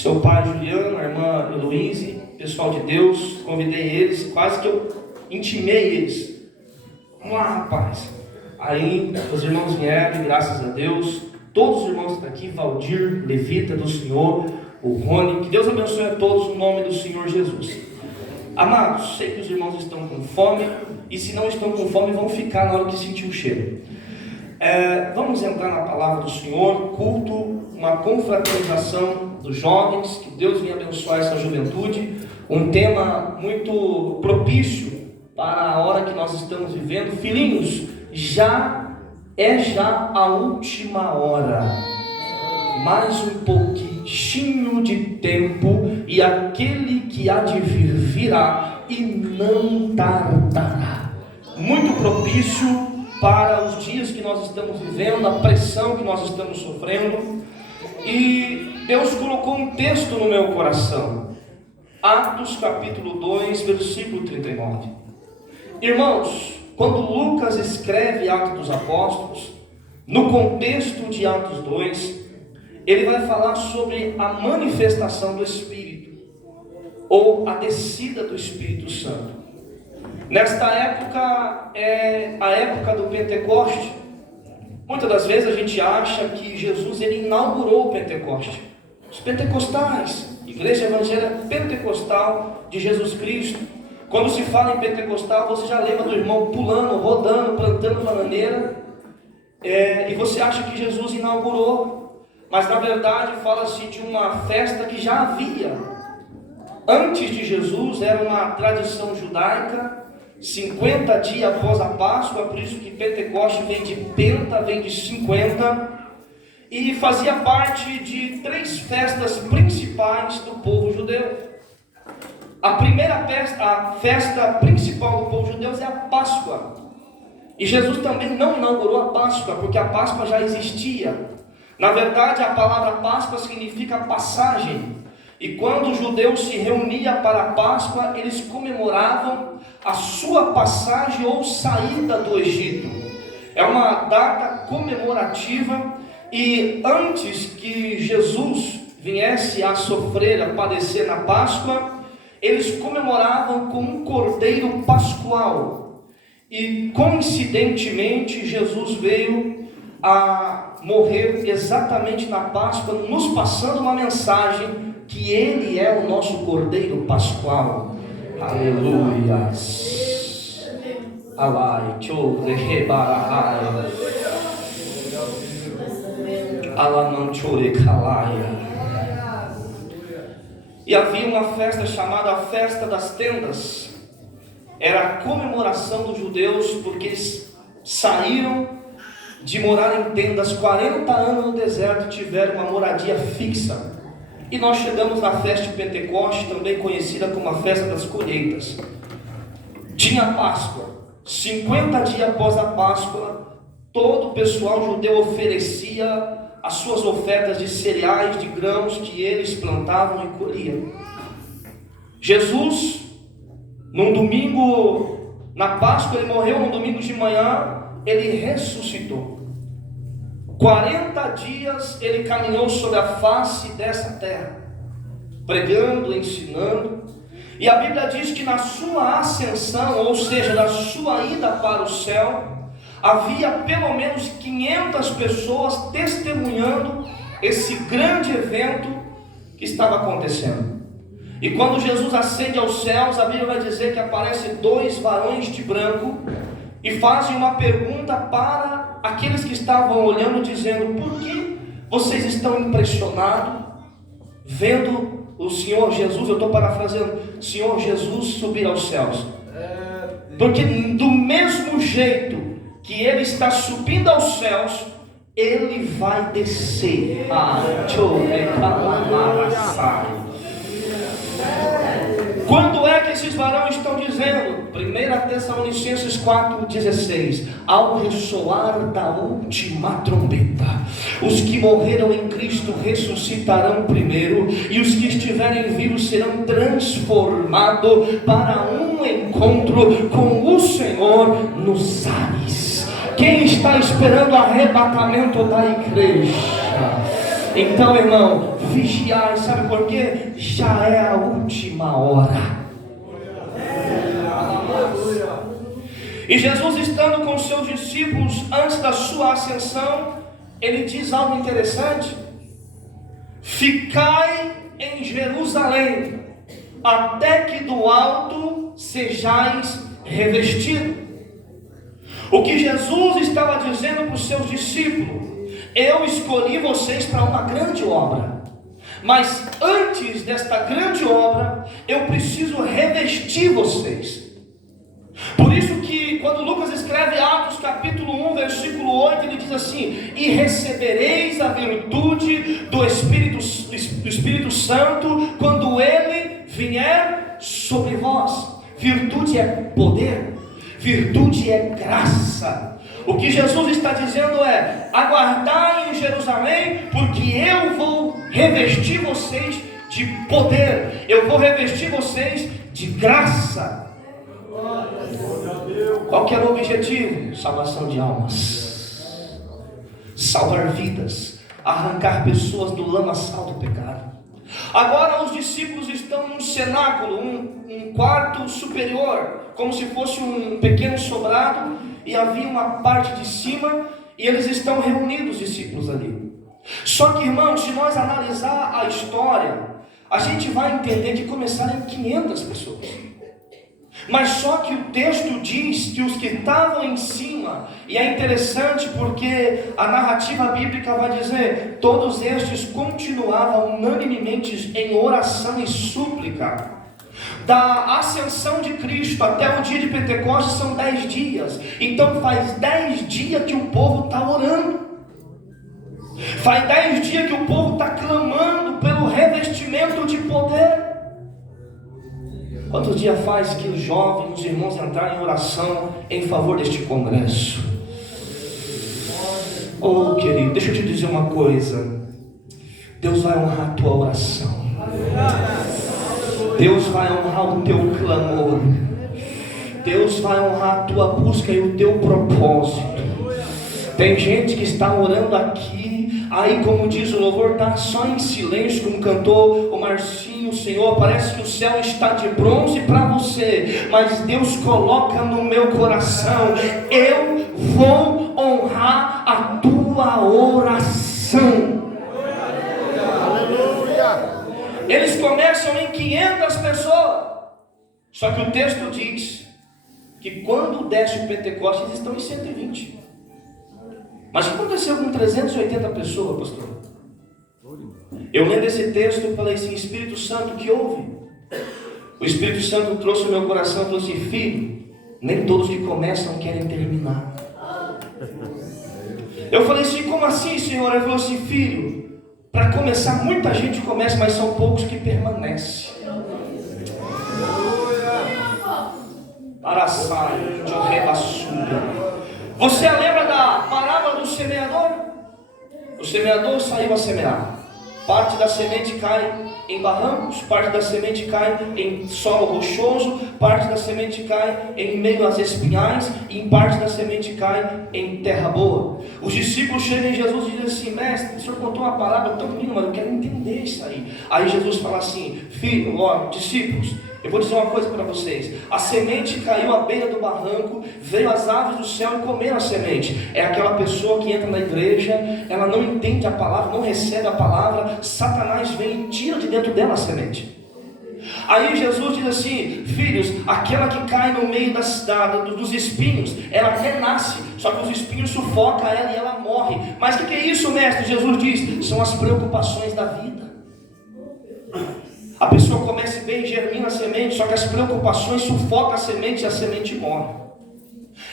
seu pai Juliano, a irmã Heloíse, pessoal de Deus, convidei eles, quase que eu intimei eles. Vamos lá, rapaz. Aí os irmãos vieram, graças a Deus. Todos os irmãos que estão aqui, Valdir, Levita do Senhor, o Rony, que Deus abençoe a todos no nome do Senhor Jesus. Amados, sei que os irmãos estão com fome, e se não estão com fome, vão ficar na hora que sentir o cheiro. Vamos entrar na palavra do Senhor, culto, uma confraternização dos jovens, que Deus venha abençoar essa juventude, um tema muito propício para a hora que nós estamos vivendo. Filhinhos, já a última hora, mais um pouquinho de tempo, e aquele que há de vir virá e não tardará. Muito propício para os dias que nós estamos vivendo, a pressão que nós estamos sofrendo. E Deus colocou um texto no meu coração, Atos capítulo 2, versículo 39. Irmãos, quando Lucas escreve Atos dos Apóstolos, no contexto de Atos 2, ele vai falar sobre a manifestação do Espírito, ou a descida do Espírito Santo. Nesta época, é a época do Pentecoste. Muitas das vezes a gente acha que Jesus ele inaugurou o Pentecoste. Os pentecostais, Igreja Evangélica Pentecostal de Jesus Cristo. Quando se fala em pentecostal, você já lembra do irmão pulando, rodando, plantando bananeira, e você acha que Jesus inaugurou, mas na verdade fala-se de uma festa que já havia. Antes de Jesus, era uma tradição judaica, 50 dias após a Páscoa, por isso que Pentecoste vem de penta, vem de 50, e fazia parte de 3 festas principais do povo judeu. A primeira festa, a festa principal do povo judeu é a Páscoa. E Jesus também não inaugurou a Páscoa, porque a Páscoa já existia. Na verdade, a palavra Páscoa significa passagem. E quando os judeus se reuniam para a Páscoa, eles comemoravam a sua passagem ou saída do Egito. É uma data comemorativa. E antes que Jesus viesse a sofrer, a padecer na Páscoa, eles comemoravam com um cordeiro pascual. E coincidentemente Jesus veio a morrer exatamente na Páscoa, nos passando uma mensagem que Ele é o nosso cordeiro pascual. Aleluias. Alai, chore, rebarahai. Alamam chore, kalaia. E havia uma festa chamada a Festa das Tendas. Era a comemoração dos judeus, porque eles saíram de morar em tendas 40 anos no deserto, tiveram uma moradia fixa. E nós chegamos na festa de Pentecoste, também conhecida como a Festa das Colheitas. Tinha Páscoa. 50 dias após a Páscoa, todo o pessoal judeu oferecia as suas ofertas de cereais, de grãos que eles plantavam e colhiam. Jesus, num domingo, na Páscoa, ele morreu num domingo de manhã, ele ressuscitou. 40 dias ele caminhou sobre a face dessa terra, pregando, ensinando. E a Bíblia diz que na sua ascensão, ou seja, na sua ida para o céu, havia pelo menos 500 pessoas testemunhando esse grande evento que estava acontecendo. E quando Jesus ascende aos céus, a Bíblia vai dizer que aparecem 2 varões de branco e fazem uma pergunta para aqueles que estavam olhando, dizendo: por que vocês estão impressionados vendo o Senhor Jesus, eu estou parafraseando, Senhor Jesus subir aos céus? Porque do mesmo jeito que Ele está subindo aos céus, Ele vai descer. Quando é que esses varões estão dizendo? 1 Tessalonicenses 4,16: ao ressoar da última trombeta, os que morreram em Cristo ressuscitarão primeiro, e os que estiverem vivos serão transformados para um encontro com o Senhor nos ares. Quem está esperando o arrebatamento da igreja? Então, irmão, vigiai. Sabe por quê? Já é a última hora. E Jesus, estando com os seus discípulos antes da sua ascensão, ele diz algo interessante: ficai em Jerusalém, até que do alto sejais revestidos. O que Jesus estava dizendo para os seus discípulos: eu escolhi vocês para uma grande obra, mas antes desta grande obra, eu preciso revestir vocês. Por isso que quando Lucas escreve Atos capítulo 1, versículo 8, ele diz assim: e recebereis a virtude do Espírito Santo quando ele vier sobre vós. Virtude é poder, virtude é graça. O que Jesus está dizendo é: aguardai em Jerusalém, porque eu vou revestir vocês de poder, eu vou revestir vocês de graça. Qual que era o objetivo? Salvação de almas, salvar vidas, arrancar pessoas do lamaçal do pecado. Agora os discípulos estão num cenáculo, um quarto superior, como se fosse um pequeno sobrado, e havia uma parte de cima, e eles estão reunidos, os discípulos ali. Só que, irmãos, se nós analisar a história, a gente vai entender que começaram em 500 pessoas. Mas só que o texto diz que os que estavam em cima, e é interessante porque a narrativa bíblica vai dizer, todos estes continuavam unanimemente em oração e súplica. Da ascensão de Cristo até o dia de Pentecostes são 10 dias. Então faz 10 dias que o povo está orando. Faz 10 dias que o povo está clamando pelo revestimento de poder. Quantos dias faz que os jovens, os irmãos entraram em oração em favor deste congresso? Oh, querido, deixa eu te dizer uma coisa. Deus vai honrar a tua oração. Deus vai honrar o teu clamor. Deus vai honrar a tua busca e o teu propósito. Tem gente que está orando aqui, aí como diz o louvor, está só em silêncio, como cantou o Marcinho. Senhor, parece que o céu está de bronze para você, mas Deus coloca no meu coração: eu vou honrar a tua oração. Eles começam em 500 pessoas, só que o texto diz que quando desce o Pentecostes eles estão em 120. Mas o que aconteceu com 380 pessoas, pastor? Eu lendo esse texto, eu falei assim: Espírito Santo, o que houve? O Espírito Santo trouxe ao meu coração e falou assim: filho, nem todos que começam querem terminar. Eu falei assim: como assim, Senhor? Ele falou assim: filho, para começar, muita gente começa, mas são poucos que permanecem. Para sair de rebaçura. Você lembra da parábola do semeador? O semeador saiu a semear. Parte da semente cai em barrancos, parte da semente cai em solo rochoso, parte da semente cai em meio às espinhais, e parte da semente cai em terra boa. Os discípulos chegam em Jesus e dizem assim: mestre, o senhor contou uma parábola tão linda, mas eu quero entender isso aí. Aí Jesus fala assim: filho, ó, discípulos, eu vou dizer uma coisa para vocês. A semente caiu à beira do barranco, veio as aves do céu e comeram a semente. É aquela pessoa que entra na igreja, ela não entende a palavra, não recebe a palavra, Satanás vem e tira de dentro dela a semente. Aí Jesus diz assim: filhos, aquela que cai no meio dos espinhos, ela até nasce, só que os espinhos sufocam ela e ela morre. Mas o que é isso, mestre? Jesus diz: são as preocupações da vida. A pessoa começa bem, germina a semente, só que as preocupações sufocam a semente e a semente morre.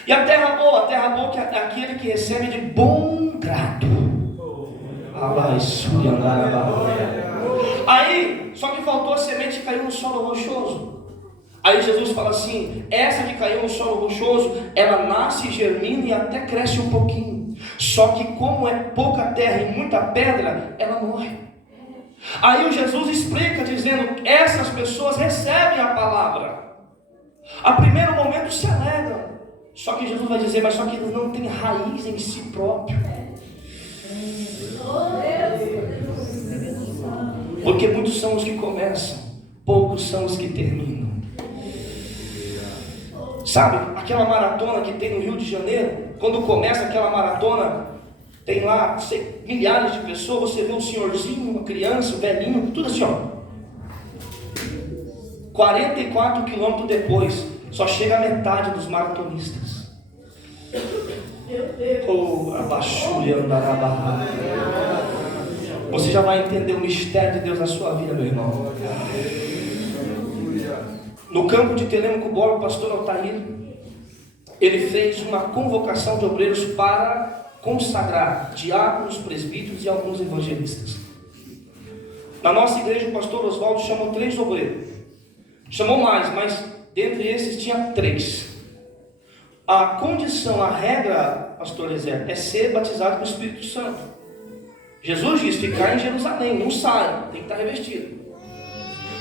E a terra boa que é aquele que recebe de bom grado. Aí, só que faltou a semente e caiu no solo rochoso. Aí Jesus fala assim: essa que caiu no solo rochoso, ela nasce, germina e até cresce um pouquinho. Só que como é pouca terra e muita pedra, ela morre. Aí o Jesus explica dizendo: essas pessoas recebem a palavra, a primeiro momento se alegram, só que Jesus vai dizer: mas só que eles não têm raiz em si próprio. Porque muitos são os que começam, poucos são os que terminam. Sabe, aquela maratona que tem no Rio de Janeiro, quando começa aquela maratona, tem lá milhares de pessoas, você vê um senhorzinho, uma criança, um velhinho, tudo assim, ó. 44 quilômetros depois, só chega a metade dos maratonistas. Oh, você já vai entender o mistério de Deus na sua vida, meu irmão. No campo de Telêmaco Borba, o pastor Altair, ele fez uma convocação de obreiros para consagrar diáconos, presbíteros e alguns evangelistas. Na nossa igreja, o pastor Oswaldo chamou 3 obreiros. Chamou mais, mas dentre esses tinha 3. A condição, a regra, pastor Ezer, é ser batizado com o Espírito Santo. Jesus diz: ficar em Jerusalém, não sai, tem que estar revestido.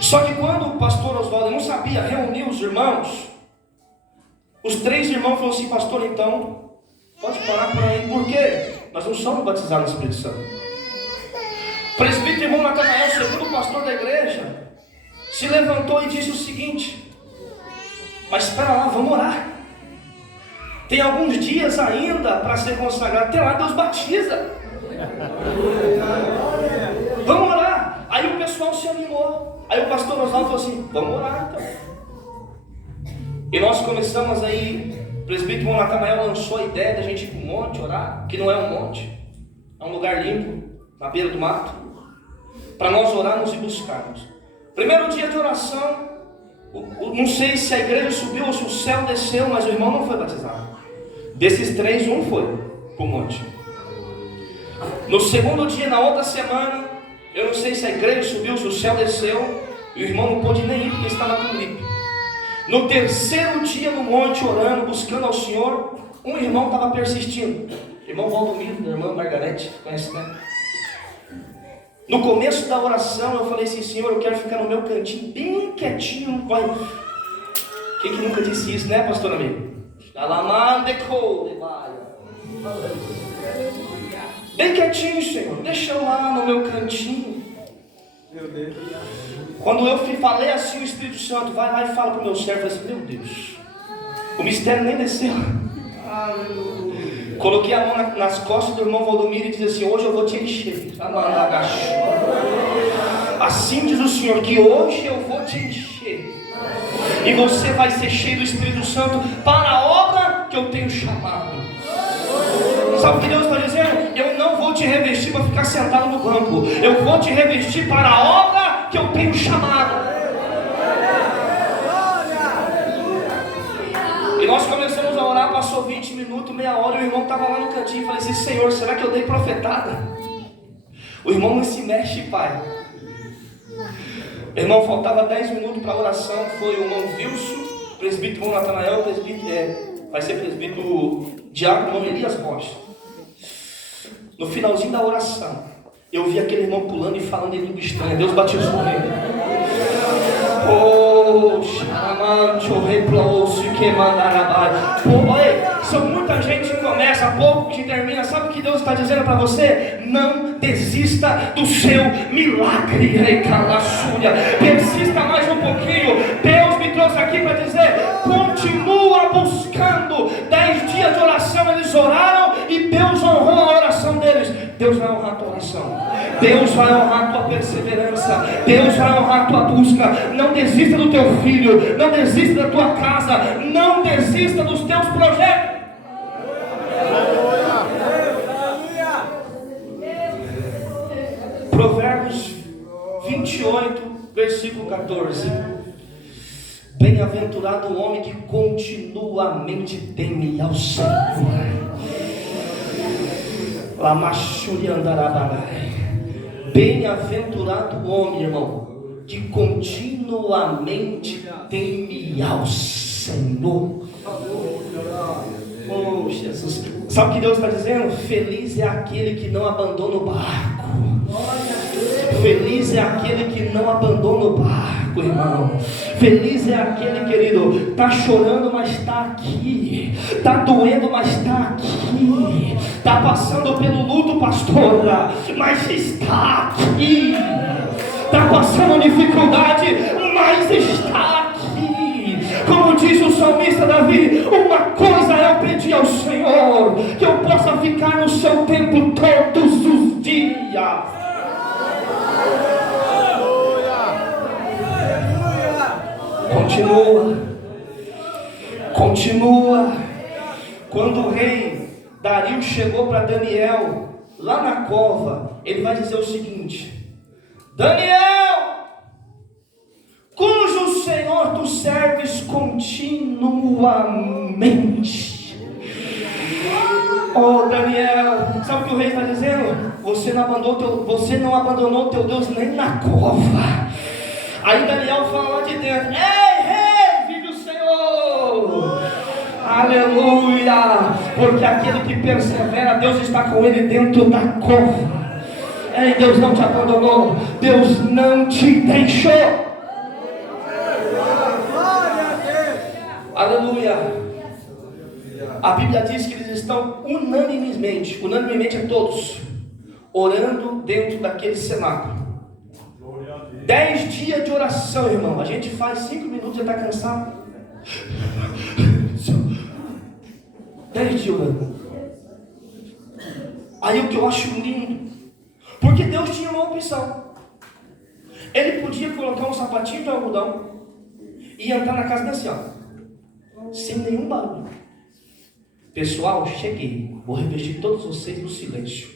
Só que quando o pastor Oswaldo não sabia reunir os irmãos, os 3 irmãos falaram assim: pastor, então, pode parar por aí. Por quê? Nós não somos batizados no Espírito Santo. O presbítero irmão Natanael, segundo pastor da igreja, se levantou e disse o seguinte: mas espera lá, vamos orar. Tem alguns dias ainda para ser consagrado. Até lá Deus batiza. Vamos orar. Aí o pessoal se animou. Aí o pastor Oswaldo falou assim: vamos orar então. E nós começamos aí. O presbítero Natanael lançou a ideia da gente ir para o monte orar, que não é um monte, é um lugar limpo, na beira do mato, para nós orarmos e buscarmos. Primeiro dia de oração, não sei se a igreja subiu ou se o céu desceu, mas o irmão não foi batizado. Desses 3, um foi para o monte. No segundo dia, na outra semana, eu não sei se a igreja subiu, se o céu desceu, e o irmão não pôde nem ir porque estava com gripe. No terceiro dia no monte, orando, buscando ao Senhor, um irmão estava persistindo. Irmão Valdomiro, da irmã Margarete, conhece, né? No começo da oração eu falei assim: Senhor, eu quero ficar no meu cantinho, bem quietinho. Quem que nunca disse isso, né, pastor amigo? Bem quietinho, Senhor, deixa eu lá no meu cantinho. Meu Deus. Quando eu falei assim, o Espírito Santo vai lá e fala para o meu servo, assim: meu Deus, o mistério nem desceu. Coloquei a mão nas costas do irmão Valdomiro e disse assim: hoje eu vou te encher. Assim diz o Senhor, que hoje eu vou te encher. E você vai ser cheio do Espírito Santo para a obra que eu tenho chamado. Sabe o que Deus está dizendo? Eu não vou te revestir para ficar sentado no banco. Eu vou te revestir para a obra que eu tenho chamado. E nós começamos a orar, passou 20 minutos, meia hora, e o irmão estava lá no cantinho. Eu falei assim: Senhor, será que eu dei profetada? O irmão não se mexe, pai. Irmão, faltava 10 minutos para a oração. Foi o irmão Wilson, presbítero Natanael, vai ser presbítero diácono Elias Rocha. No finalzinho da oração, eu vi aquele irmão pulando e falando em língua estranha. Deus batizou nele. Oh, chamante, replou-se que mandará. São muita gente que começa, pouco que termina. Sabe o que Deus está dizendo para você? Não desista do seu milagre. Persista mais um pouquinho. Deus me trouxe aqui para dizer: continua buscando. 10 dias de oração eles oraram e Deus honrou a oração deles. Deus vai honrar a tua oração. Deus vai honrar a tua perseverança. Deus vai honrar a tua busca. Não desista do teu filho. Não desista da tua casa. Não desista dos teus projetos. Provérbios 28, versículo 14. Bem-aventurado o homem que continuamente teme ao Senhor. Bem-aventurado o homem, irmão, que continuamente teme ao Senhor. Oh, Jesus. Sabe o que Deus está dizendo? Feliz é aquele que não abandona o barco. Feliz é aquele que não abandona o barco, irmão. Feliz é aquele, querido, está chorando, mas está aqui. Está doendo, mas está aqui. Está passando pelo luto, pastora, mas está aqui. está passando dificuldade, mas está aqui. Como diz o salmista Davi, uma coisa eu pedi ao Senhor, que eu possa ficar no seu templo todos os dias. Continua. Quando o rei Dario chegou para Daniel lá na cova, ele vai dizer o seguinte: Daniel, cujo Senhor tu serves continuamente. Oh Daniel, sabe o que o rei está dizendo? Você não abandonou teu Deus nem na cova. Aí Daniel fala lá de dentro: ei rei, vive o Senhor. Aleluia, porque aquele que persevera, Deus está com ele dentro da cova. Ei, Deus não te abandonou, Deus não te deixou. Aleluia. A Bíblia diz que eles estão unanimemente é todos, orando dentro daquele cenáculo. 10 dias de oração, irmão. A gente faz 5 minutos e já está cansado. 10 dias orando. Aí o que eu acho lindo, porque Deus tinha uma opção. Ele podia colocar um sapatinho de algodão e entrar na casa assim, ó, sem nenhum barulho. Pessoal, cheguei, vou revestir todos vocês no silêncio.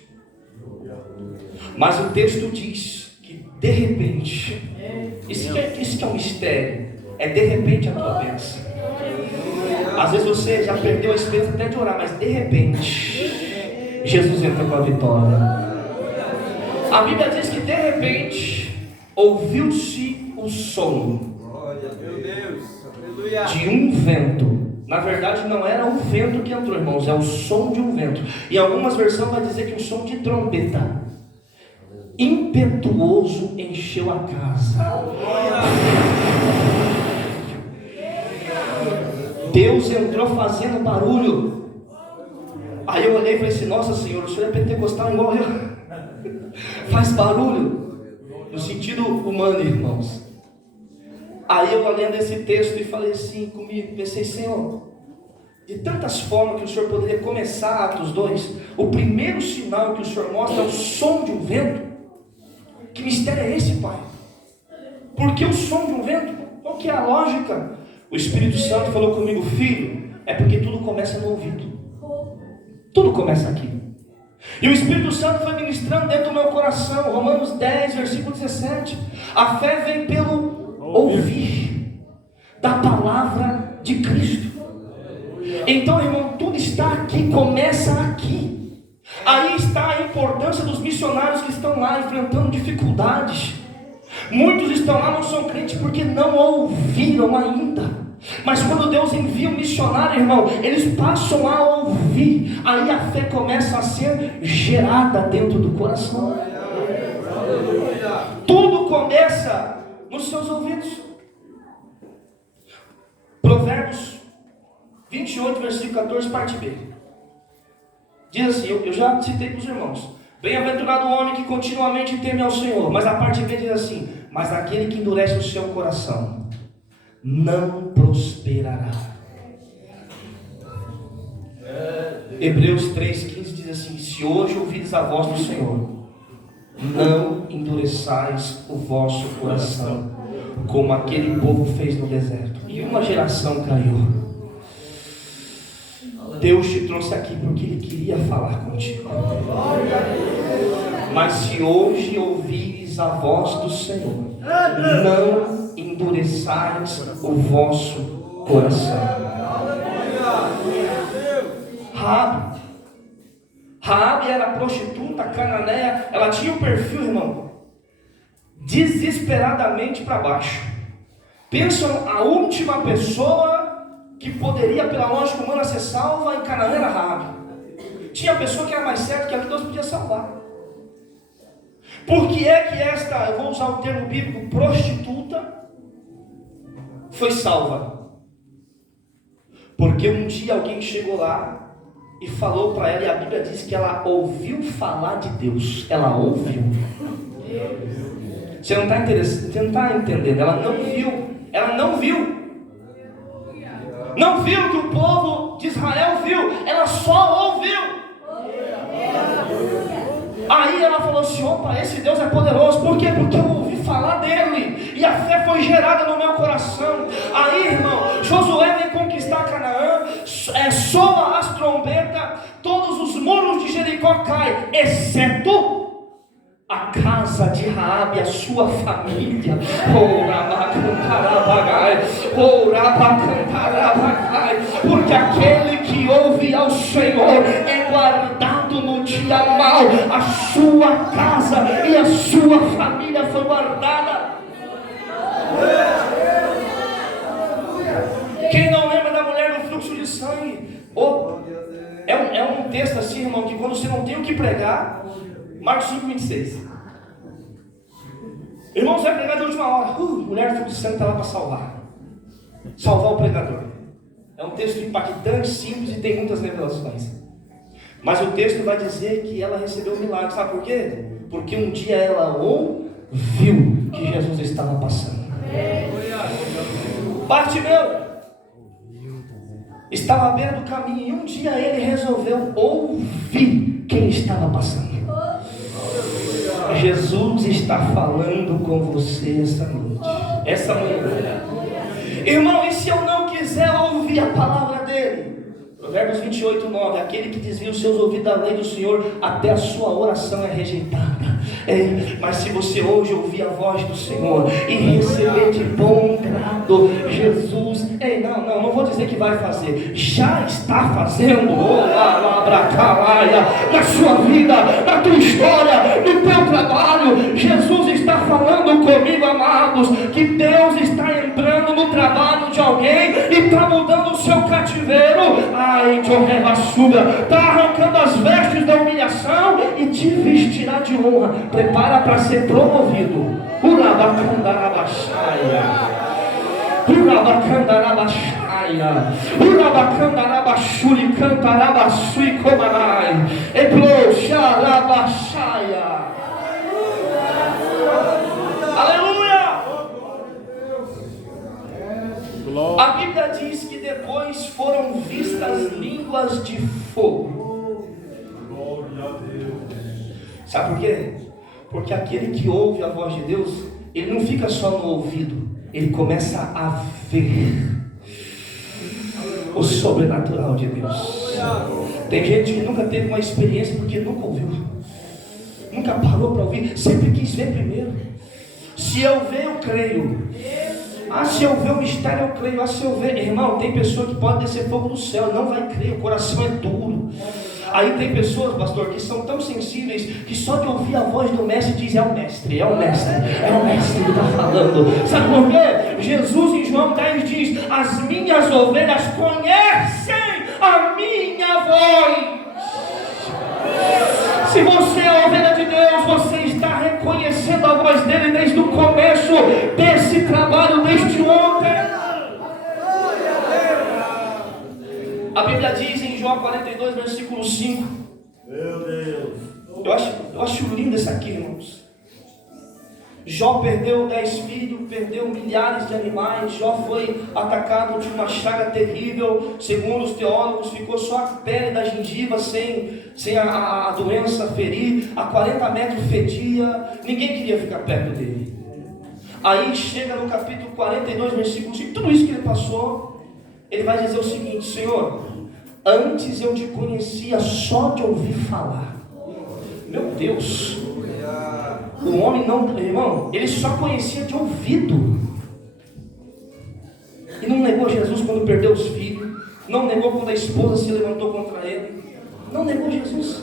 Mas o texto diz que de repente, isso que é um mistério, é de repente a tua bênção. Às vezes você já perdeu a esperança até de orar, mas de repente Jesus entra com a vitória. A Bíblia diz que de repente ouviu-se o som de um vento. Na verdade não era um vento que entrou, irmãos, é o som de um vento. E algumas versões vai dizer que o som de trombeta impetuoso encheu a casa. Deus entrou fazendo barulho. Aí eu olhei e falei assim: nossa Senhor, o Senhor é pentecostal igual eu. Faz barulho no sentido humano, irmãos. Aí eu olhando esse texto e falei assim comigo, pensei: Senhor, de tantas formas que o Senhor poderia começar Atos 2, o primeiro sinal que o Senhor mostra é o som de um vento. Que mistério é esse, Pai? Por que o som de um vento? Qual que é a lógica? O Espírito Santo falou comigo: filho, é porque tudo começa no ouvido. Tudo começa aqui. E o Espírito Santo foi ministrando dentro do meu coração. Romanos 10, versículo 17. A fé vem pelo ouvir da palavra de Cristo. Então, irmão, tudo está aqui, começa aqui. Aí está a importância dos missionários que estão lá enfrentando dificuldades. Muitos estão lá, não são crentes porque não ouviram ainda. Mas quando Deus envia um missionário, irmão, eles passam a ouvir. Aí a fé começa a ser gerada dentro do coração. Tudo começa nos seus ouvidos. Provérbios 28, versículo 14, parte B. Diz assim, eu já citei para os irmãos: bem-aventurado o homem que continuamente teme ao Senhor. Mas a parte B diz assim: mas aquele que endurece o seu coração não prosperará. Hebreus 3,15 diz assim: se hoje ouvires a voz do Senhor, não endureçais o vosso coração, como aquele povo fez no deserto, e uma geração caiu. Deus te trouxe aqui porque Ele queria falar contigo. Mas se hoje ouvires a voz do Senhor, não endureçais o vosso coração. Raabe era prostituta, cananeia. Ela tinha um perfil, irmão, desesperadamente para baixo. Pensam, a última pessoa que poderia, pela lógica humana, ser salva em Canaã era Raabe. Tinha pessoa que era mais certa que a que Deus podia salvar. Por que é que esta, eu vou usar o termo bíblico, prostituta, foi salva? Porque um dia alguém chegou lá e falou para ela, e a Bíblia diz que ela ouviu falar de Deus. Ela ouviu. Você não está interessado, você não está entendendo. Ela não viu. Ela não viu. Não viu o que o povo de Israel viu. Ela só ouviu. Aí ela falou assim: opa, esse Deus é poderoso. Por quê? Porque eu ouvi falar dele, e a fé foi gerada no meu coração. Aí, irmão, Josué vem conquistar Canaã, soa as trombetas, todos os muros de Jericó caem, exceto a casa de Raabe e a sua família. Porque aquele que ouve ao Senhor é guardado no dia mau. A sua casa e a sua família foi guardada. Quem não lembra da mulher do fluxo de sangue? É um texto assim, irmão, que quando você não tem o que pregar, Marcos 5,26. Irmão, você vai pregar de última hora. Mulher do fluxo de sangue está lá para salvar o pregador. É um texto impactante, simples e tem muitas revelações. Mas o texto vai dizer que ela recebeu um milagre. Sabe por quê? Porque um dia ela ouviu que Jesus estava passando. Bartimeu estava à beira do caminho, e um dia ele resolveu ouvir quem estava passando. Jesus está falando com você essa noite, essa manhã. Irmão, e se eu não quiser ouvir a palavra dele? Provérbios 28:9. Aquele que desvia os seus ouvidos da lei do Senhor, até a sua oração é rejeitada. Mas se você hoje ouvir a voz do Senhor e receber de bom grado, Jesus, não vou dizer que vai fazer, já está fazendo, na sua vida, na tua história, no teu trabalho. Jesus está falando comigo, amados, que Deus está entrando no trabalho de alguém e está mudando o seu cativeiro. Está arrancando as vestes da humilhação e te vestirá de honra. Prepara para ser promovido. Aleluia! A Bíblia diz que depois foram vistas línguas de fogo. Glória a Deus. Sabe por quê? Porque aquele que ouve a voz de Deus, ele não fica só no ouvido, ele começa a ver o sobrenatural de Deus. Tem gente que nunca teve uma experiência porque nunca ouviu, nunca parou para ouvir, sempre quis ver primeiro. Se eu ver, eu creio. Se eu ver o mistério, eu creio. Se eu ver, irmão, tem pessoa que pode descer fogo do céu, não vai crer, o coração é duro. Aí tem pessoas, pastor, que são tão sensíveis que só de ouvir a voz do mestre diz: é o mestre que está falando. Sabe por quê? Jesus em João 10 diz: as minhas ovelhas conhecem a minha voz. Se você é a ovelha de Deus, você está reconhecendo a voz dele desde o começo desse trabalho, desde ontem. A Bíblia diz em João 42, versículo 5. Meu Deus. Eu acho lindo isso aqui, irmãos. Jó perdeu 10 filhos, perdeu milhares de animais. Jó foi atacado de uma chaga terrível. Segundo os teólogos, ficou só a pele da gengiva sem a doença ferir. A 40 metros fedia. Ninguém queria ficar perto dele. Aí chega no capítulo 42, versículo 5. Tudo isso que ele passou, ele vai dizer o seguinte: Senhor, antes eu te conhecia só de ouvir falar. Meu Deus. O homem não, irmão, ele só conhecia de ouvido. E não negou Jesus quando perdeu os filhos. Não negou quando a esposa se levantou contra ele. Não negou Jesus.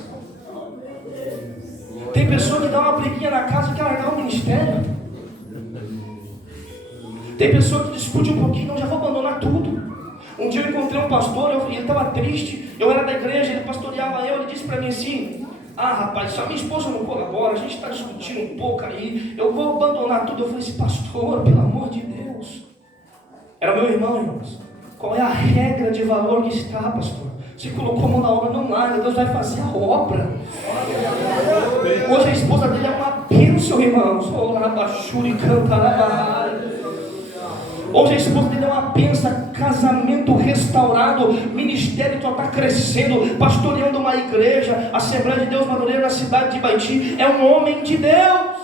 Tem pessoa que dá uma briguinha na casa e quer largar o ministério. Tem pessoa que discute um pouquinho, não, já vou abandonar tudo. Um dia eu encontrei um pastor, ele estava triste. Eu era da igreja, ele pastoreava eu. Ele disse para mim assim: rapaz, só minha esposa não colabora, a gente está discutindo um pouco aí, eu vou abandonar tudo. Eu falei assim: pastor, pelo amor de Deus. Era meu irmão, irmãos. Qual é a regra de valor que está, pastor? Você colocou a mão na obra, não larga, Deus vai fazer a obra. Hoje a esposa dele é uma bênção. bênção, irmãos. Hoje a esposa dele é uma bênção, casamento restaurado, ministério que está crescendo, pastoreando uma igreja, Assembleia de Deus Madureira na cidade de Baiti. É um homem de Deus.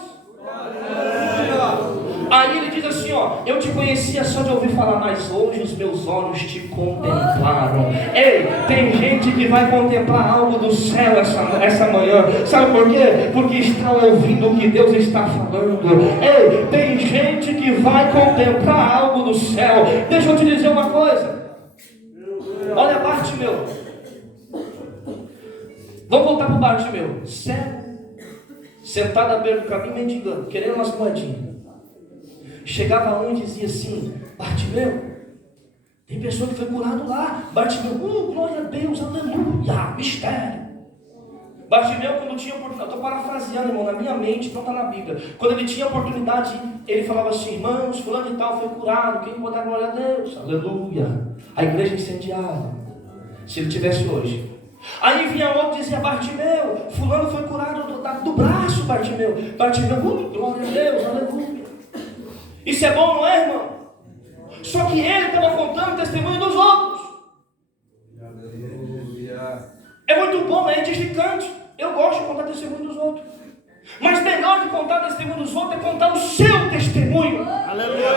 Aí ele diz assim, ó: eu te conhecia só de ouvir falar, mas hoje os meus olhos te contemplaram. Ei, tem gente que vai contemplar algo do céu essa manhã. Sabe por quê? Porque está ouvindo o que Deus está falando. Ei, tem gente que vai contemplar algo do céu. Deixa eu te dizer uma coisa. Olha Bartimeu. Vamos voltar para o Bartimeu. Cego, sentado à beira do caminho, mendigando, querendo umas moedinhas. Chegava um e dizia assim: Bartimeu, tem pessoa que foi curado lá. Bartimeu, glória a Deus, aleluia, mistério. Bartimeu, quando tinha oportunidade, estou parafraseando, irmão, na minha mente, não está na Bíblia. Quando ele tinha oportunidade, ele falava assim: irmãos, fulano e tal foi curado, quem pode dar glória a Deus, aleluia. A igreja incendiava, se ele tivesse hoje. Aí vinha outro e dizia: Bartimeu, fulano foi curado do braço, Bartimeu. Bartimeu, glória a Deus, aleluia. Isso é bom, não é, irmão? Só que ele estava contando o testemunho dos outros. É muito bom, é edificante. Eu gosto de contar o testemunho dos outros. Mas melhor que contar o testemunho dos outros é contar o seu testemunho.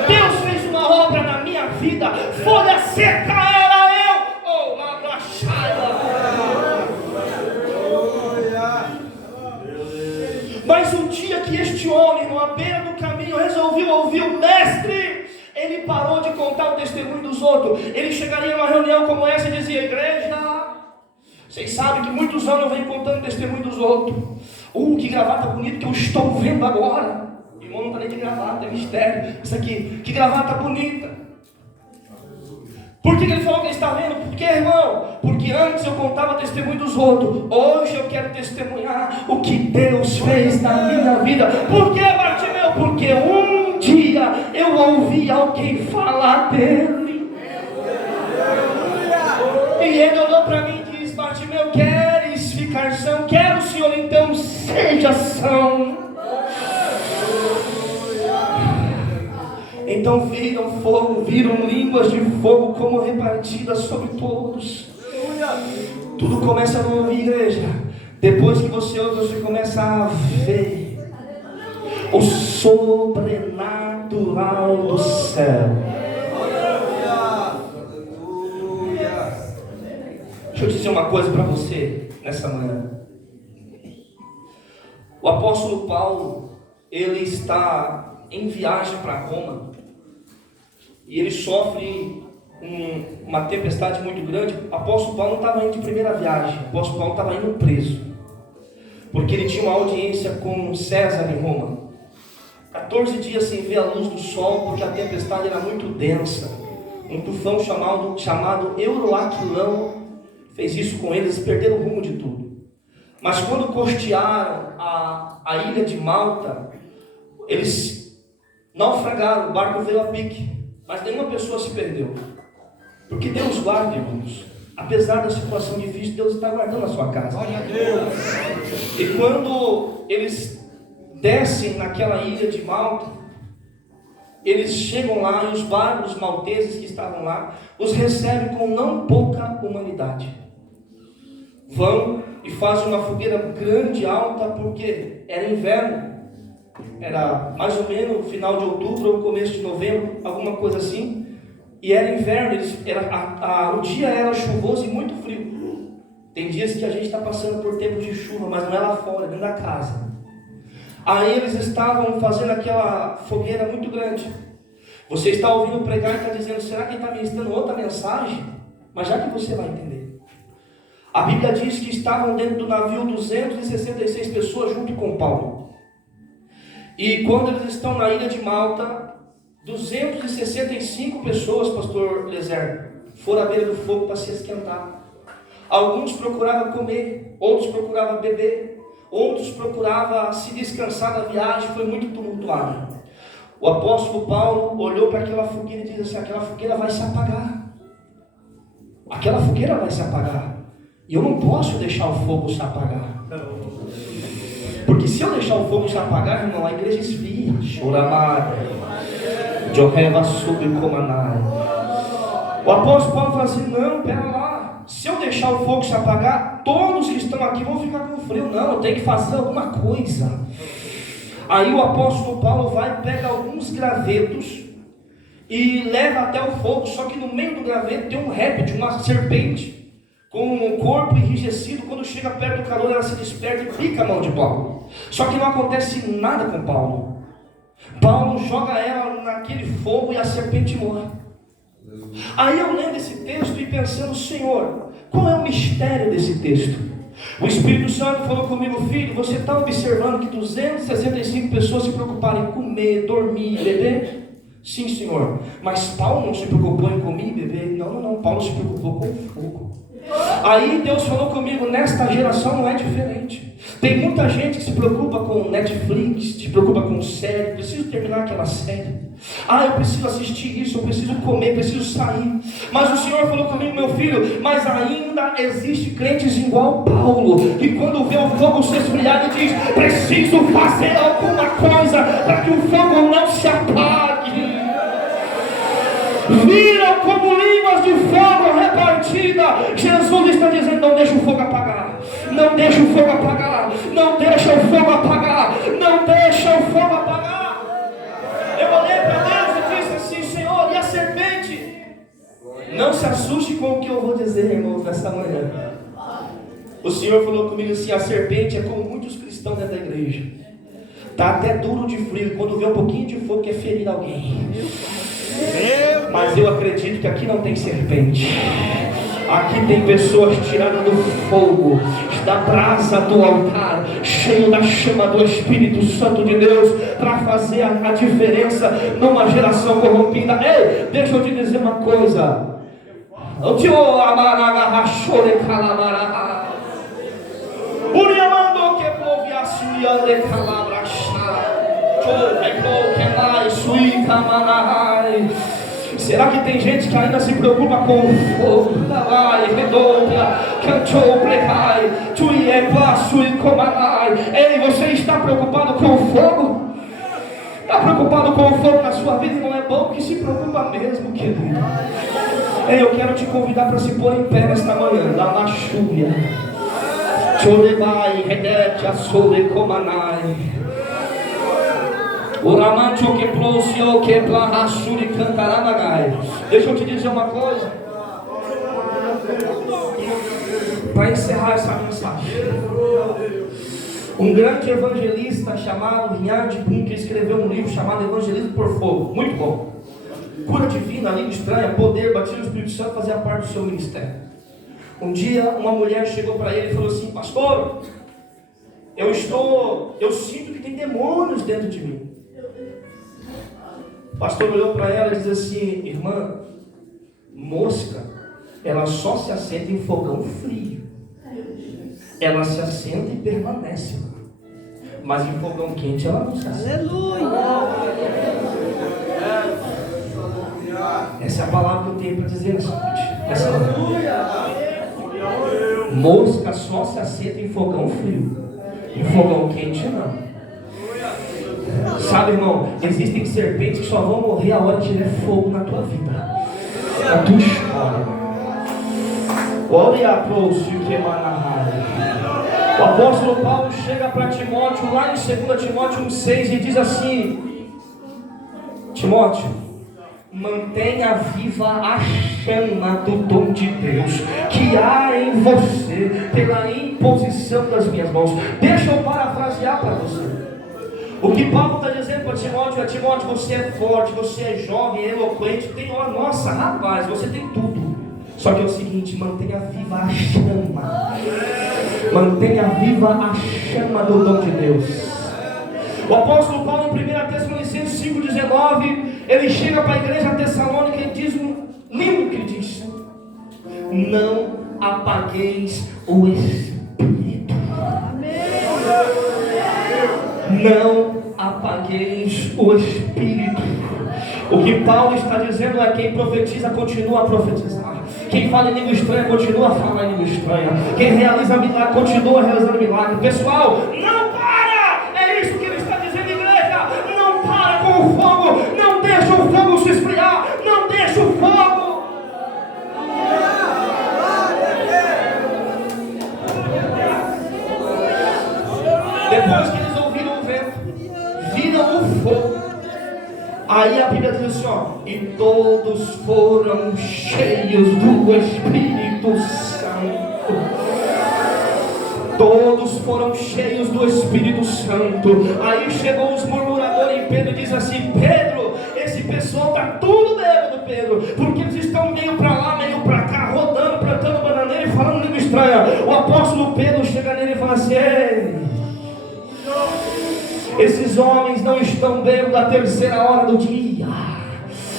Deus fez uma obra na minha vida. Folha seca era eu. Oh, lá pra Mas um dia que este homem, à beira do caminho, resolveu ouvir o mestre, ele parou de contar o testemunho dos outros. Ele chegaria em uma reunião como essa e dizia: igreja, vocês sabem que muitos anos eu venho contando o testemunho dos outros. Que gravata bonita que eu estou vendo agora. Irmão, não está nem de gravata, é mistério. Isso aqui, que gravata bonita. Por que ele falou que ele está vendo? Porque, irmão, porque antes eu contava o testemunho dos outros. Hoje eu quero testemunhar o que Deus fez na minha vida. Por que, Bartimeu? Porque um dia eu ouvi alguém falar dele. E ele olhou para mim e disse: Bartimeu, queres ficar são? Quero, Senhor, então seja são. Então viram fogo, viram línguas de fogo como repartidas sobre todos. Tudo começa a ouvir, igreja. Depois que você ouve, você começa a ver o sobrenatural do céu. Deixa eu dizer uma coisa para você nessa manhã. O apóstolo Paulo, ele está em viagem para Roma. E ele sofre uma tempestade muito grande. O apóstolo Paulo não estava indo de primeira viagem. O apóstolo Paulo estava indo preso, porque ele tinha uma audiência com César em Roma. 14 dias sem ver a luz do sol, porque a tempestade era muito densa. Um tufão chamado Euroaquilão fez isso com eles, perderam o rumo de tudo. Mas quando costearam a ilha de Malta, eles naufragaram, o barco veio a pique. Mas nenhuma pessoa se perdeu. Porque Deus guarda, irmãos. Apesar da situação difícil, Deus está guardando a sua casa. Glória a Deus. E quando eles descem naquela ilha de Malta, eles chegam lá e os bárbaros malteses que estavam lá os recebem com não pouca humanidade. Vão e fazem uma fogueira grande, alta, porque era inverno. Era mais ou menos no final de outubro ou começo de novembro, alguma coisa assim. E era inverno, o dia era chuvoso e muito frio. Tem dias que a gente está passando por tempos de chuva, mas não é lá fora, é dentro da casa. Aí eles estavam fazendo aquela fogueira muito grande. Você está ouvindo pregar e está dizendo: será que ele está ministrando outra mensagem? Mas já que você vai entender. A Bíblia diz que estavam dentro do navio 266 pessoas junto com Paulo. E quando eles estão na ilha de Malta, 265 pessoas, pastor Lezer, foram à beira do fogo para se esquentar. Alguns procuravam comer, outros procuravam beber, outros procuravam se descansar da viagem. Foi muito tumultuado. O apóstolo Paulo olhou para aquela fogueira e disse assim: aquela fogueira vai se apagar. Aquela fogueira vai se apagar. E eu não posso deixar o fogo se apagar. Porque se eu deixar o fogo se apagar, irmão, a igreja esfria. Choramai, Joheva subcomanai. O apóstolo Paulo fala assim: não, pera lá, se eu deixar o fogo se apagar, todos que estão aqui vão ficar com frio. Não, eu tenho que fazer alguma coisa. Aí o apóstolo Paulo vai, pega alguns gravetos e leva até o fogo. Só que no meio do graveto tem um réptil, uma serpente, com um corpo enrijecido. Quando chega perto do calor, ela se desperta e pica a mão de Paulo. Só que não acontece nada com Paulo. Paulo joga ela naquele fogo e a serpente morre. Aí eu lendo esse texto e pensando: Senhor, qual é o mistério desse texto? O Espírito Santo falou comigo: filho, você está observando que 265 pessoas se preocuparam em comer, dormir, beber? Sim, Senhor. Mas Paulo não se preocupou em comer e beber? Não, Paulo se preocupou com o fogo. Aí Deus falou comigo: nesta geração não é diferente. Tem muita gente que se preocupa com Netflix, se preocupa com série. Preciso terminar aquela série. Eu preciso assistir isso, eu preciso comer, preciso sair. Mas o Senhor falou comigo: meu filho, mas ainda existe crentes igual Paulo, que quando vê o fogo se esfriar, ele diz: preciso fazer alguma coisa para que o fogo não se apague. Viram como línguas de fogo repartida. Jesus está dizendo: não deixa o fogo apagar. Não deixa o fogo apagar. Não deixa o fogo apagar. Não deixa o fogo apagar. Eu olhei para Deus e disse assim: Senhor, e a serpente? Não se assuste com o que eu vou dizer, irmãos, nesta manhã. O Senhor falou comigo assim: a serpente é como muitos cristãos dentro da igreja. Está até duro de frio, e quando vê um pouquinho de fogo quer ferir alguém. Mas eu acredito que aqui não tem serpente. Aqui tem pessoas tiradas do fogo, da brasa do altar, cheio da chama do Espírito Santo de Deus, para fazer a diferença numa geração corrompida. Ei, deixa eu te dizer uma coisa. O tio Amaragachore Calamara Uriamando que proviaçuiande calabrachá. Será que tem gente que ainda se preocupa com o fogo? Ei, você está preocupado com o fogo? Está preocupado com o fogo na sua vida? E não é bom que se preocupa mesmo, querido. Ei, eu quero te convidar para se pôr em pé nesta manhã. Da machúria Chorebai, redete a sobre comanai. Deixa eu te dizer uma coisa, para encerrar essa mensagem. Um grande evangelista chamado Reinhard Bunker escreveu um livro chamado Evangelismo por Fogo. Muito bom. Cura divina, língua estranha, poder, batismo do Espírito Santo fazia parte do seu ministério. Um dia uma mulher chegou para ele e falou assim: pastor, eu sinto que tem demônios dentro de mim. O pastor olhou para ela e disse assim: irmã, mosca, ela só se assenta em fogão frio. Ela se assenta e permanece lá. Mas em fogão quente ela não se assenta. Aleluia! Essa é a palavra que eu tenho para dizer nessa noite. Mosca só se assenta em fogão frio. Em fogão quente não. Sabe, irmão, existem serpentes que só vão morrer a hora que tiver fogo na tua vida, na tua história. O apóstolo Paulo chega para Timóteo lá em 2 Timóteo 1,6 e diz assim: Timóteo, mantenha viva a chama do dom de Deus que há em você pela imposição das minhas mãos. Deixa eu parafrasear para você. O que Paulo está dizendo para Timóteo é: Timóteo, você é forte, você é jovem, é eloquente, tem, nossa, rapaz, você tem tudo. Só que é o seguinte: mantenha viva a chama. Mantenha viva a chama do dom de Deus. O apóstolo Paulo, em 1 Tessalonicenses 5,19, ele chega para a igreja tessalônica e diz um lindo que ele diz: não apagueis o Espírito. Não apagueis o Espírito. O que Paulo está dizendo é: quem profetiza continua a profetizar. Quem fala em língua estranha continua a falar em língua estranha. Quem realiza milagre continua realizando milagre. Pessoal, não para! Aí a Bíblia diz assim, ó, e todos foram cheios do Espírito Santo. Todos foram cheios do Espírito Santo. Aí chegou os murmuradores em Pedro e diz assim: Pedro, esse pessoal está tudo bêbado, Pedro, porque eles estão meio para lá, meio para cá, rodando, plantando bananeira e falando língua estranha. O apóstolo Pedro chega nele e fala assim: ei, esses homens não estão bêbados da terceira hora do dia.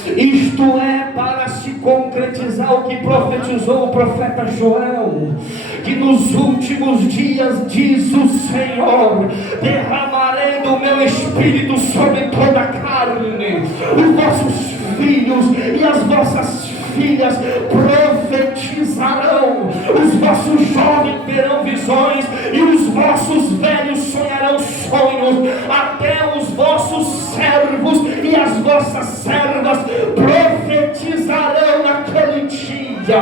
Isto é para se concretizar o que profetizou o profeta Joel, que nos últimos dias, diz o Senhor, derramarei do meu Espírito sobre toda a carne. Os vossos filhos e as vossas filhas profetizarão, os vossos jovens terão visões e os vossos velhos sonharão sonhos, até os vossos servos e as vossas servas profetizarão naquele dia.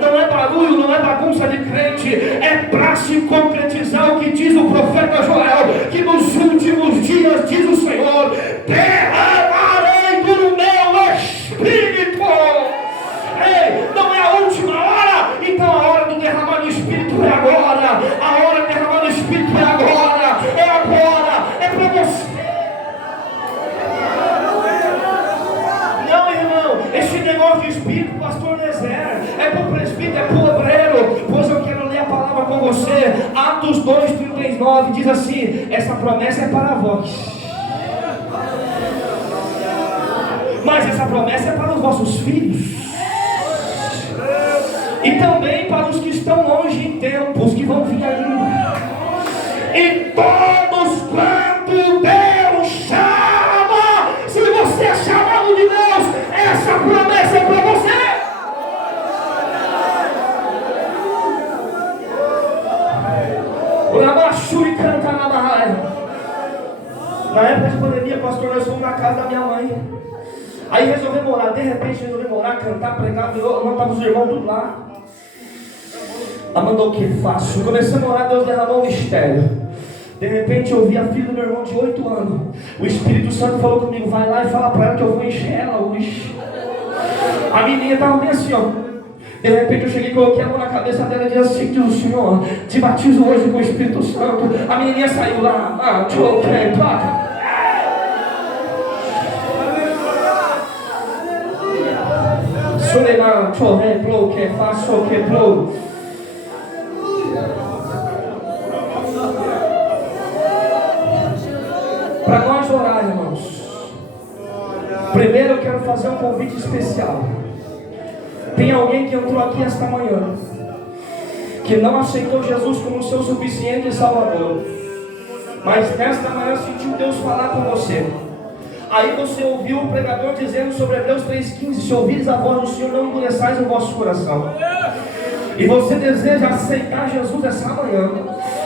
Não é barulho, não é bagunça de crente, é para se concretizar o que diz o profeta Joel, que nos últimos dias, diz o Senhor, derramarei do meu Espírito. Ei, não é a última hora, então a hora do derramar do Espírito é agora, a hora de derramar do Espírito é agora, é para você. Não, irmão, esse negócio de Espírito, pastor Nezer, é para o presbítero, é para o obreiro. Pois eu quero ler a palavra com você. Atos 2:39 diz assim: essa promessa é para vós, mas essa promessa é para os vossos filhos, e também para os que estão longe em tempos que vão vir ainda. E todos quanto Deus chama, se você é chamado de Deus, essa promessa é para você. Na época de pandemia, pastor, nós fomos na casa da minha mãe. Aí resolvemos orar, de repente resolvemos orar, cantar, pregar, virou, não estava os irmãos tudo lá. Mandou o que faço? Começamos a orar, Deus derramou um mistério. De repente eu vi a filha do meu irmão de 8 anos. O Espírito Santo falou comigo: vai lá e fala para ela que eu vou encher ela hoje. A menina estava bem assim, ó. De repente eu cheguei e coloquei a mão na cabeça dela e disse assim: diz o Senhor, te batizo hoje com o Espírito Santo. A menininha saiu lá, toca. Suleiman, plou, que faço, que plou. Para nós orar, irmãos, primeiro eu quero fazer um convite especial. Tem alguém que entrou aqui esta manhã, que não aceitou Jesus como seu suficiente e Salvador, mas nesta manhã sentiu Deus falar com você. Aí você ouviu o pregador dizendo sobre Hebreus 3,15: se ouvires a voz do Senhor, não endureçais o vosso coração. E você deseja aceitar Jesus essa manhã.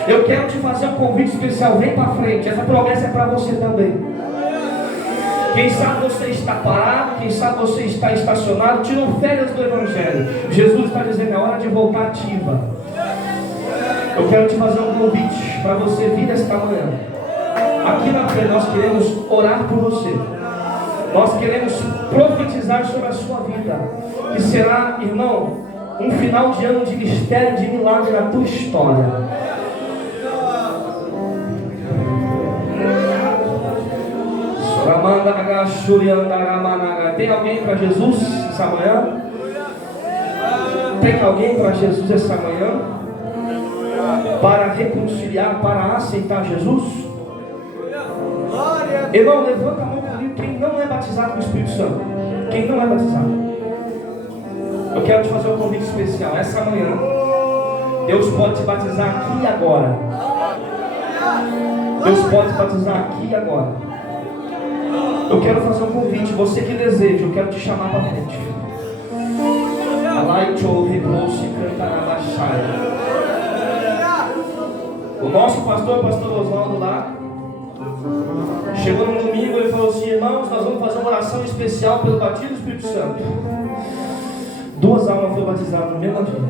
Eu quero te fazer um convite especial. Vem para frente, essa promessa é para você também. Quem sabe você está parado, quem sabe você está estacionado, tirou férias do Evangelho. Jesus está dizendo: é hora de voltar ativa. Eu quero te fazer um convite para você vir esta manhã. Aqui na frente nós queremos orar por você. Nós queremos profetizar sobre a sua vida, que será, irmão, um final de ano de mistério, de milagre na tua história. Tem alguém para Jesus essa manhã? Tem alguém para Jesus essa manhã? Para reconciliar, para aceitar Jesus? Irmão, levanta a mão comigo. Quem não é batizado com o Espírito Santo? Quem não é batizado? Eu quero te fazer um convite especial. Essa manhã Deus pode te batizar aqui e agora. Deus pode te batizar aqui e agora. Eu quero fazer um convite. Você que deseja, eu quero te chamar para frente. O nosso pastor Oswaldo lá, chegou no domingo, ele falou assim: irmãos, nós vamos fazer uma oração especial pelo batismo do Espírito Santo. 2 almas foram batizadas no mesmo dia.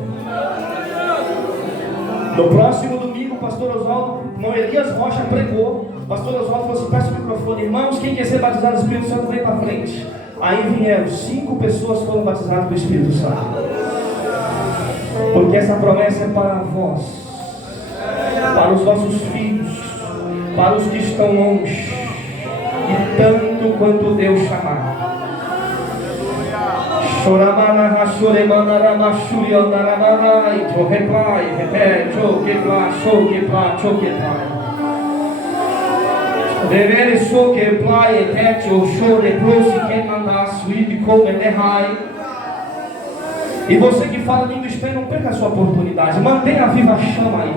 No próximo domingo, o pastor Oswaldo, irmão Elias Rocha, pregou Pastor Oswaldo falou assim: peça o microfone. Irmãos, quem quer ser batizado no Espírito Santo, vem para frente. Aí vieram 5 pessoas foram batizadas com o Espírito Santo. Porque essa promessa é para vós, para os vossos filhos, para os que estão longe, e tanto quanto Deus chamar. Choramana, choremana, ramachuri, andaramana, e to reply, repete, choquepla, choquepla, choquepla. Devere choquepla, etete, o chore, prosi, quem mandar, suíde, como é. E você que fala língua estranha, não perca a sua oportunidade. Mantenha viva a chama aí.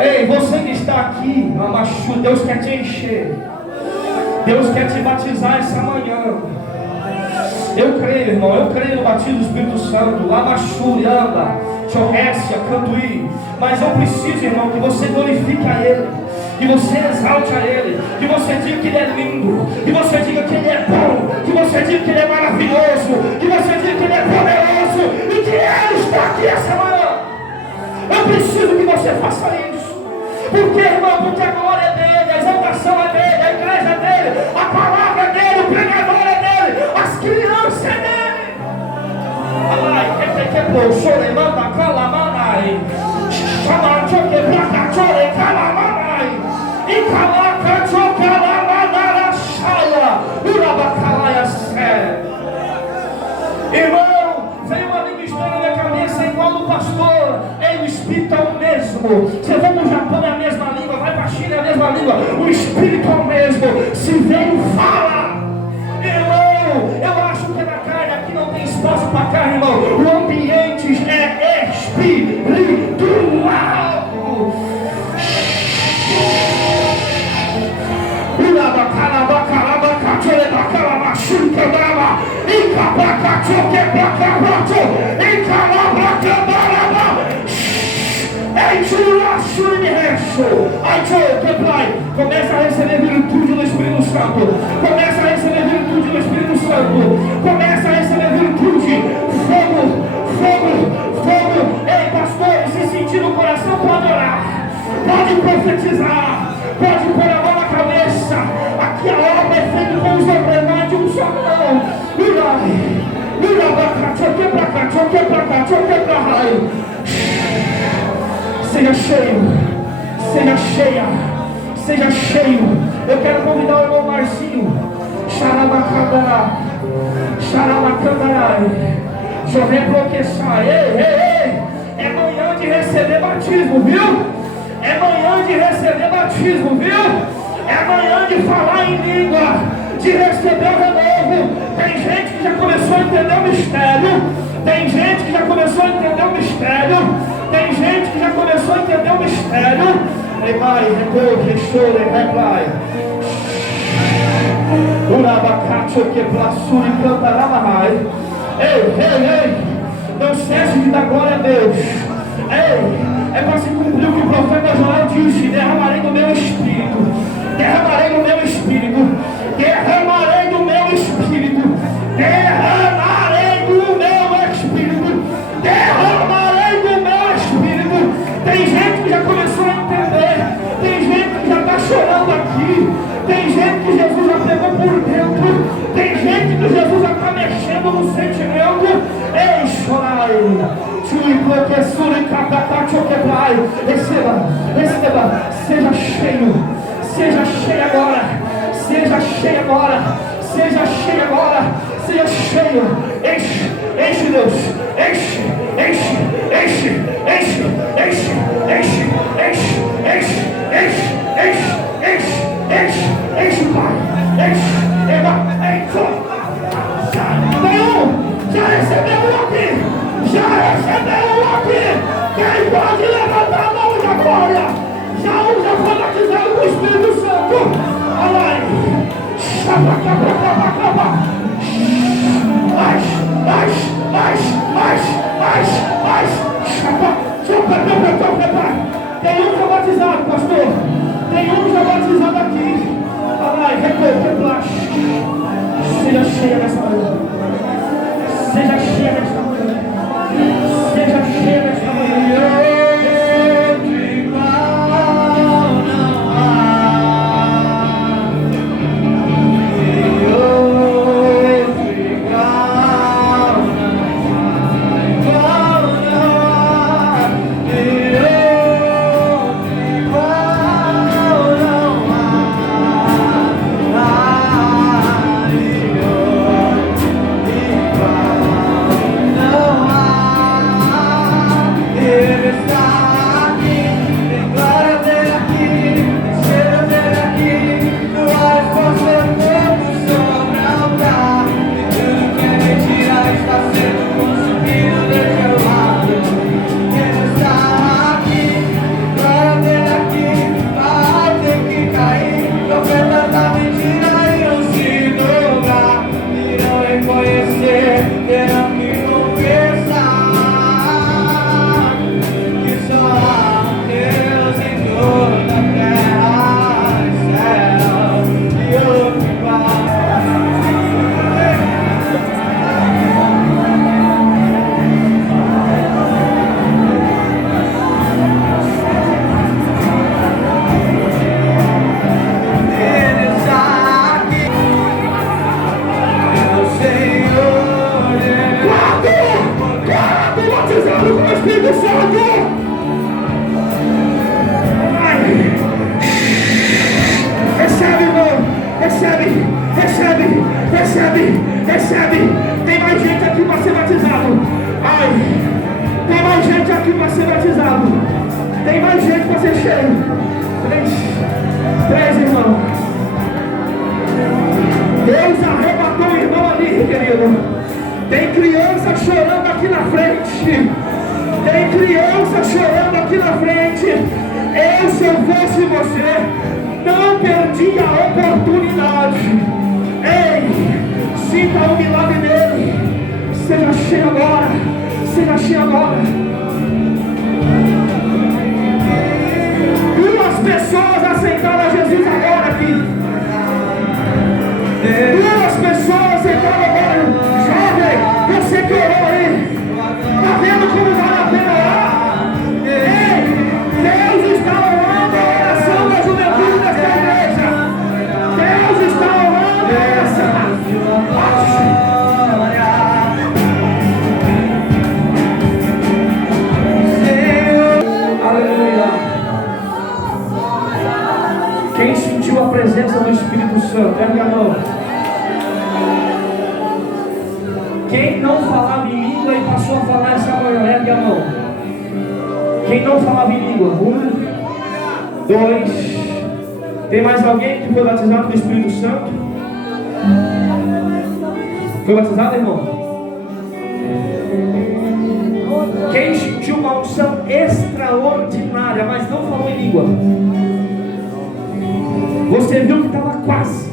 Ei, você que está aqui, Lamachu, Deus quer te encher. Deus quer te batizar essa manhã. Eu creio, irmão, eu creio no batismo do Espírito Santo. Lamachu, Anda, Chorrécia, Cantuí. Mas eu preciso, irmão, que você glorifique a Ele, que você exalte a Ele, que você diga que Ele é lindo, que você diga que Ele é bom, que você diga que Ele é maravilhoso, que você diga que Ele é poderoso e que Ele está aqui essa manhã. Eu preciso que você faça isso. Porque, irmão, porque a glória é dele, a exaltação é dele, a igreja é dele, a palavra é dele, o pregador é dele, as crianças é dele. Alai, que chore, manda, calamanai, chama, choque, placa, chore, calamanai, e calaca, choque, calamanara, chaia, urabacalaia, sé. Irmão, veio uma língua estranha na minha cabeça, igual do pastor. Ei, o Espírito é o mesmo. Você vai no Japão, é a mesma língua. Vai para a China, é a mesma língua. O Espírito é o mesmo. Se veio, fala. Irmão, eu acho que na carne aqui não tem espaço para carne, irmão. O ambiente é espiritual. Começa a receber virtude do Espírito Santo. Começa a receber virtude do Espírito Santo. Começa a receber virtude. Fogo, fogo, fogo. Ei, pastor, se sentir no coração, pode orar, pode profetizar, pode pôr a mão na cabeça. Aqui a obra é feita com os obremantes de um só não. Seja cheio, seja cheia, seja cheio. Eu quero convidar o irmão Marcinho. Xarabacandara, Xarabacandara, Jorrebloqueçai. Ei, é manhã de receber batismo, viu? É manhã de receber batismo, viu? É manhã de falar em língua, de receber o renovo. Tem gente que já começou a entender o mistério. Tem gente que já começou a entender o mistério. Tem gente que já começou a entender o mistério. Vai, recolhe, chore, vai. Urabacacho que plassuri cantarabahai. Ei, não cesse de dar glória a Deus. Ei, é para se cumprir o que o profeta Joel disse: derramarei do meu espírito, derramarei do meu espírito, derramarei do meu espírito, derramarei do meu espírito, derramarei do meu espírito. Tem gente que já começou a entender, tem gente que já está chorando aqui, tem gente que Jesus já pegou por dentro, tem gente que Jesus já está mexendo no sentimento. Ei, chorai, receba, seja cheio, seja cheio agora, seja cheio agora, seja cheio agora, seja cheio. Enche Deus, enche, Pai, já recebeu um aqui, quem pode levantar a mão da glória, já foi batizado com o Espírito Santo. Alai, tem um já batizado, pastor, tem um já batizado aqui. Alai, seja cheia nessa manhã, seja cheia nessa manhã, seja cheia nessa manhã. abençoado. Recebe, irmão. Recebe, recebe, recebe, recebe. Tem mais gente aqui para ser batizado. Ai, tem mais gente aqui para ser batizado. Tem mais gente para ser cheio. Três, irmão. Deus arrebatou o irmão ali, querido. Tem criança chorando aqui na frente. Tem criança chorando aqui na frente. Eu, se eu fosse você, não perdi a oportunidade. Ei, sinta o milagre dele. Seja cheio agora. Seja cheio agora. Duas pessoas aceitaram Jesus agora aqui. Duas pessoas aceitaram agora. Jovem, você que orou aí, está vendo como vale a pena orar? Ei, Deus está orando a oração da juventude desta igreja. Deus está orando essa. Aleluia. Quem sentiu a presença do Espírito Santo, ergue a mão. Quem não falava em língua e passou a falar essa manhã, ergue a mão. Quem não falava em língua, 1, 2. Tem mais alguém que foi batizado no Espírito Santo? Foi batizado, irmão? Quem sentiu uma unção extraordinária, mas não falou em língua? Você viu que estava quase,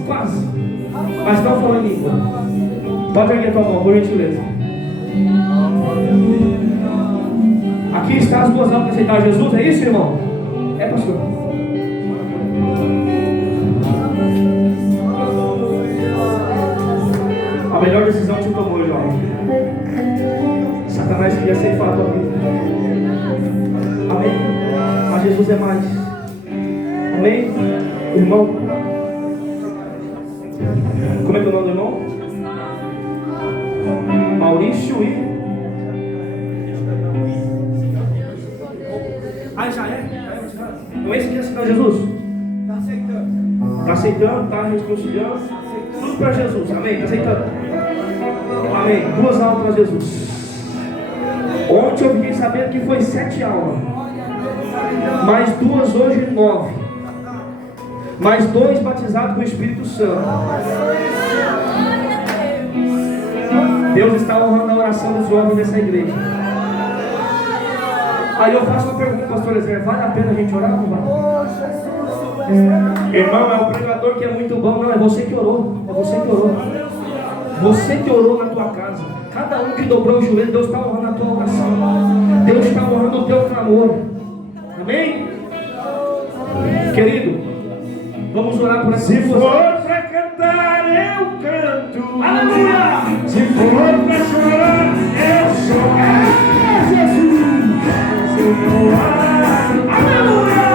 mas não falou em língua. Pode erguer a tua mão, por gentileza. Aqui está as duas mãos para aceitar Jesus, é isso, irmão? É, pastor. A melhor decisão que você tomou, jovem. Satanás queria ceifar a tua vida. Amém? Mas Jesus é mais. Amém? Irmão. Como é que é o nome do irmão? Maurício e... Ah, já é? Não é esse que aceitou Jesus? Está aceitando. Está aceitando, está reconciliando. Tudo para Jesus, amém? Está aceitando. Amém. 2 aulas para Jesus. Ontem eu fiquei sabendo que foi 7 aulas. Mais 2 hoje, 9. Mais 2 batizados com o Espírito Santo. Deus está honrando a oração dos jovens dessa igreja. Aí eu faço uma pergunta, pastor Ezé, vale a pena a gente orar ou não vale? Irmão, é o pregador que é muito bom. Não, é você que orou. É você que orou. Você que orou na tua casa. Cada um que dobrou o joelho, Deus está honrando a tua oração. Deus está honrando o teu clamor. Amém? Querido, vamos orar por essa pessoa. Se for para cantar, eu canto. Aleluia! Se for para chorar, eu choro. Jesus! Aleluia!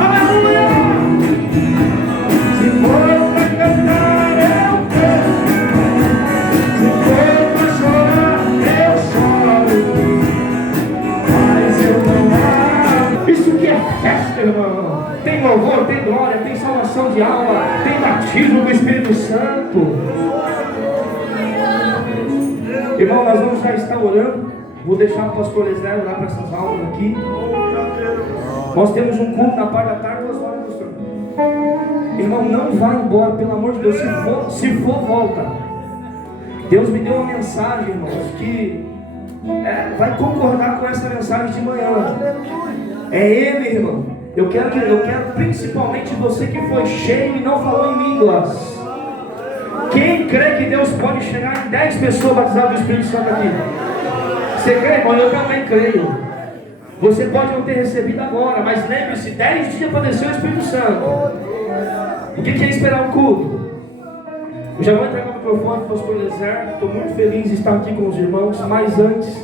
Aleluia! Se for para cantar, eu canto. Se for para chorar, eu choro. Mas eu não amo. Isso que é festa, irmão. Tem louvor, tem glória, tem salvação de alma, tem batismo do Espírito Santo. Irmão, nós vamos já estar orando. Vou deixar o pastor Ezé orar para essas almas aqui. Nós temos um culto na parte da tarde, 2 horas, pastor. Irmão, não vá embora, pelo amor de Deus. Se for, volta. Deus me deu uma mensagem, irmãos, que vai concordar com essa mensagem de manhã. É Ele, irmão. Eu quero principalmente você que foi cheio e não falou em línguas. Quem crê que Deus pode chegar em 10 pessoas batizadas do Espírito Santo aqui? Você crê, irmão? Eu também creio. Você pode não ter recebido agora, mas lembre-se, 10 dias para descer o Espírito Santo. O que é esperar o culto? Eu já vou entregar o microfone para o pastor Lezer. Estou muito feliz de estar aqui com os irmãos, mas antes